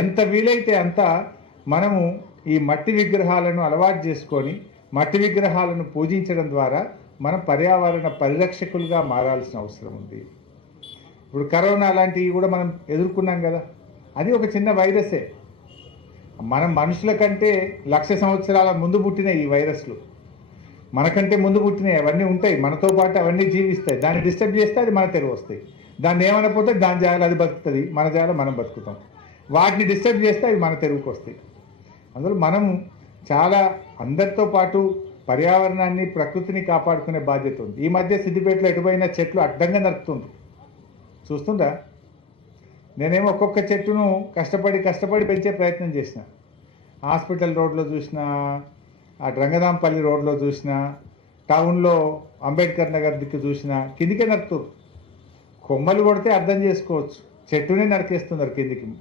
ఎంత వీలైతే అంత మనము ఈ మట్టి విగ్రహాలను అలవాటు చేసుకొని మట్టి విగ్రహాలను పూజించడం ద్వారా మనం పర్యావరణ పరిరక్షకులుగా మారాల్సిన అవసరం ఉంది. ఇప్పుడు కరోనా లాంటివి కూడా మనం ఎదుర్కొన్నాం కదా, అది ఒక చిన్న వైరసే. మనం మనుషుల కంటే 1,00,000 సంవత్సరాల ముందు పుట్టిన ఈ వైరస్లు మనకంటే ముందు పుట్టినాయి, అవన్నీ ఉంటాయి మనతో పాటు, అవన్నీ జీవిస్తాయి. దాన్ని డిస్టర్బ్ చేస్తే అది మన తెరువు వస్తాయి. దాన్ని ఏమనకపోతే దాని జాగాలో అది బతుకుతుంది, మన జాగాలో మనం బతుకుతాం. వాటిని డిస్టర్బ్ చేస్తే అవి మన తెరువుకి వస్తాయి. అందులో మనం చాలా అందరితో పాటు పర్యావరణాన్ని ప్రకృతిని కాపాడుకునే బాధ్యత ఉంది. ఈ మధ్య సిద్దిపేటలో ఎటుపోయిన చెట్లు అడ్డంగా నరుకుతుండ్రు, చూస్తుందా? నేనేమో ఒక్కొక్క చెట్టును కష్టపడి పెంచే ప్రయత్నం చేసిన. హాస్పిటల్ రోడ్లో చూసిన, ఆ రంగదాంపల్లి రోడ్లో చూసిన, టౌన్లో అంబేద్కర్ నగర్ దిక్కు చూసిన, కిందికే నరుకుతారు. కొమ్మలు కొడితే అర్థం చేసుకోవచ్చు, చెట్టునే నరికేస్తున్నారు కిందికి.